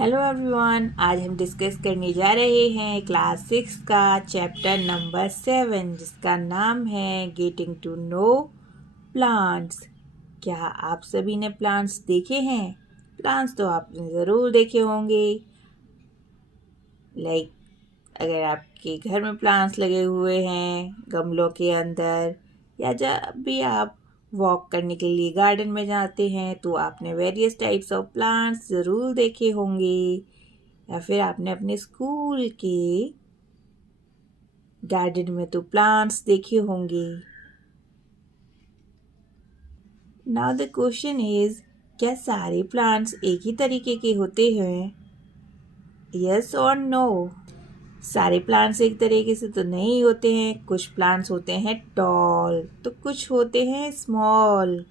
Hello everyone, आज हम discuss करने जा रहे हैं क्लास 6 का चैप्टर नंबर 7 जिसका नाम है गेटिंग टू नो प्लांट्स। क्या आप सभी ने प्लांट्स देखे हैं? प्लांट्स तो आपने ज़रूर देखे होंगे। अगर आपके घर में प्लांट्स लगे हुए हैं गमलों के अंदर, या जब भी आप वॉक करने के लिए गार्डन में जाते हैं तो आपने वेरियस टाइप्स ऑफ प्लांट्स ज़रूर देखे होंगे, या फिर आपने अपने स्कूल के गार्डन में तो प्लांट्स देखे होंगे। नाउ द क्वेश्चन इज, क्या सारे प्लांट्स एक ही तरीके के होते हैं? यस और नो? सारे प्लांट्स एक तरीके से तो नहीं होते हैं। कुछ प्लांट्स होते हैं टॉल तो कुछ होते हैं स्मॉल।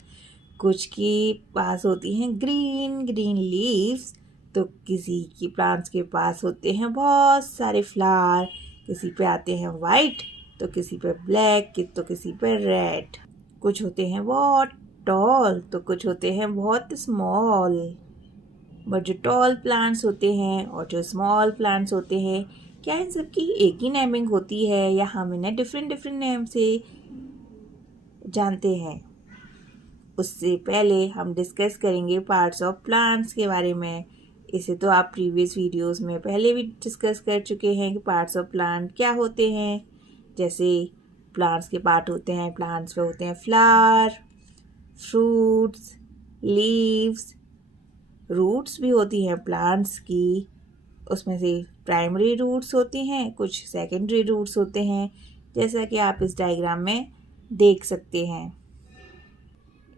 कुछ के पास होती हैं ग्रीन ग्रीन लीव्स तो किसी के प्लांट्स के पास होते हैं बहुत सारे फ्लावर। किसी पे आते हैं वाइट तो किसी पे ब्लैक तो किसी पे रेड। कुछ होते हैं बहुत टॉल तो कुछ होते हैं बहुत स्मॉल। बट जो टॉल प्लांट्स होते हैं और जो स्मॉल प्लांट्स होते हैं, क्या इन सब की एक ही नेमिंग होती है या हम इन्हें डिफरेंट डिफरेंट नेम से जानते हैं? उससे पहले हम डिस्कस करेंगे पार्ट्स ऑफ प्लांट्स के बारे में। इसे तो आप प्रीवियस वीडियोस में पहले भी डिस्कस कर चुके हैं कि पार्ट्स ऑफ प्लांट क्या होते हैं। जैसे प्लांट्स के पार्ट होते हैं, प्लांट्स में होते हैं फ्लावर, फ्रूट्स, लीव्स, रूट्स भी होती हैं प्लांट्स की। उसमें से प्राइमरी रूट्स होती हैं, कुछ सेकेंडरी रूट्स होते हैं, जैसा कि आप इस डायग्राम में देख सकते हैं।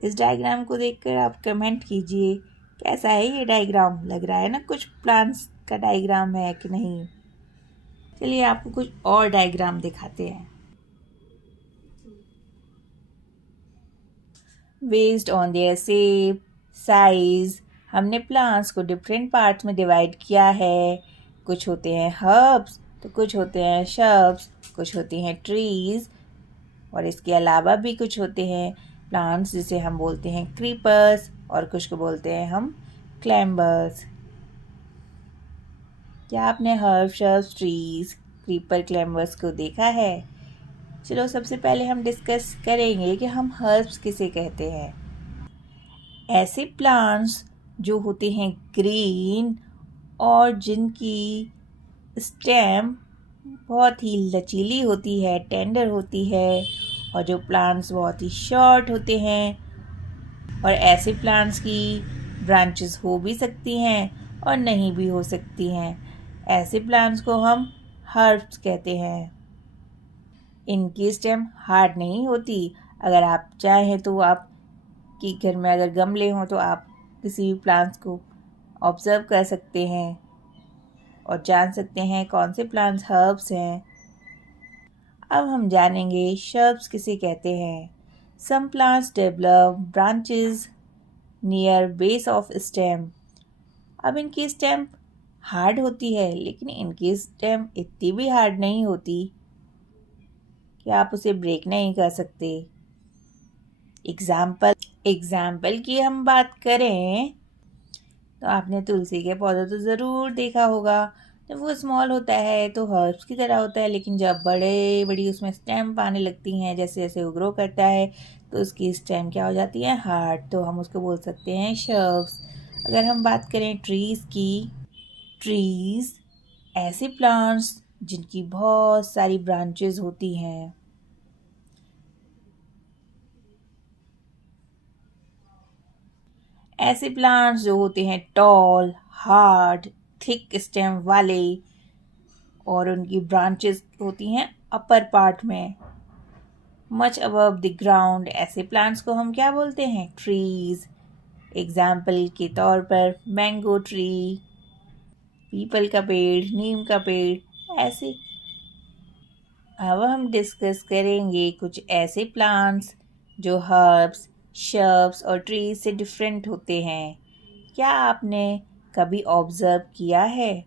इस डायग्राम को देखकर आप कमेंट कीजिए कैसा है ये डायग्राम। लग रहा है ना कुछ प्लांट्स का डायग्राम है कि नहीं? चलिए आपको कुछ और डायग्राम दिखाते हैं। Based on their shape, size, हमने प्लांट्स को डिफरेंट पार्ट्स में डिवाइड किया है। कुछ होते हैं हर्ब्स तो कुछ होते हैं शर्ब्स, कुछ होती हैं ट्रीज, और इसके अलावा भी कुछ होते हैं प्लांट्स जिसे हम बोलते हैं क्रीपर्स, और कुछ को बोलते हैं हम क्लाइंबर्स। क्या आपने herb, shrubs, trees, creeper, climbers को देखा है? चलो सबसे पहले हम डिस्कस करेंगे कि हम हर्ब्स किसे कहते हैं। ऐसे प्लांट्स जो होते हैं ग्रीन और जिनकी स्टेम बहुत ही लचीली होती है, टेंडर होती है, और जो प्लांट्स बहुत ही शॉर्ट होते हैं। और ऐसे प्लांट्स की ब्रांचेस हो भी सकती हैं और नहीं भी हो सकती हैं। ऐसे प्लांट्स को हम हर्ब्स कहते हैं। इनकी स्टेम हार्ड नहीं होती। अगर आप चाहें तो आप कि घर में अगर गमले हों तो आप किसी भी प्लांट्स को ऑब्जर्व कर सकते हैं और जान सकते हैं कौन से प्लांट्स हर्ब्स हैं। अब हम जानेंगे शर्ब्स किसे कहते हैं। Some plants develop branches near base of stem. अब इनकी स्टेम हार्ड होती है लेकिन इनकी स्टेम इतनी भी हार्ड नहीं होती कि आप उसे ब्रेक नहीं कर सकते। एग्जाम्पल की हम बात करें तो आपने तुलसी के पौधे तो ज़रूर देखा होगा। जब वो स्मॉल होता है तो हर्ब्स की तरह होता है, लेकिन जब बड़े बड़ी उसमें स्टेम आने लगती हैं, जैसे जैसे वो ग्रो करता है तो उसकी स्टेम क्या हो जाती है? हार्ड। तो हम उसको बोल सकते हैं शर्ब्स। अगर हम बात करें ट्रीज़ की, ट्रीज़ ऐसे प्लांट्स जिनकी बहुत सारी ब्रांचेस होती हैं। ऐसे प्लांट्स जो होते हैं टॉल, हार्ड, थिक स्टेम वाले, और उनकी ब्रांचेस होती हैं अपर पार्ट में, मच अबव द ग्राउंड। ऐसे प्लांट्स को हम क्या बोलते हैं? ट्रीज। एग्जाम्पल के तौर पर मैंगो ट्री, पीपल का पेड़, नीम का पेड़, ऐसे। अब हम डिस्कस करेंगे कुछ ऐसे प्लांट्स जो हर्ब्स, शर्ब्स और ट्रीज से डिफरेंट होते हैं। क्या आपने कभी ऑब्जर्व किया है?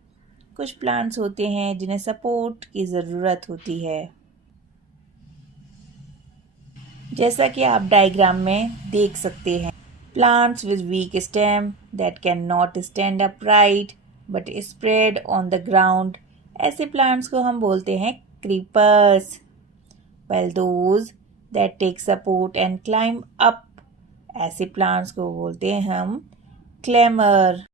कुछ प्लांट्स होते हैं जिन्हें सपोर्ट की ज़रूरत होती है, जैसा कि आप डायग्राम में देख सकते हैं। Plants with weak stem that can not stand upright but spread on the ground. ऐसे plants को हम बोलते हैं creepers, while those that take support and climb up, ऐसे plants को बोलते हैं हम climber.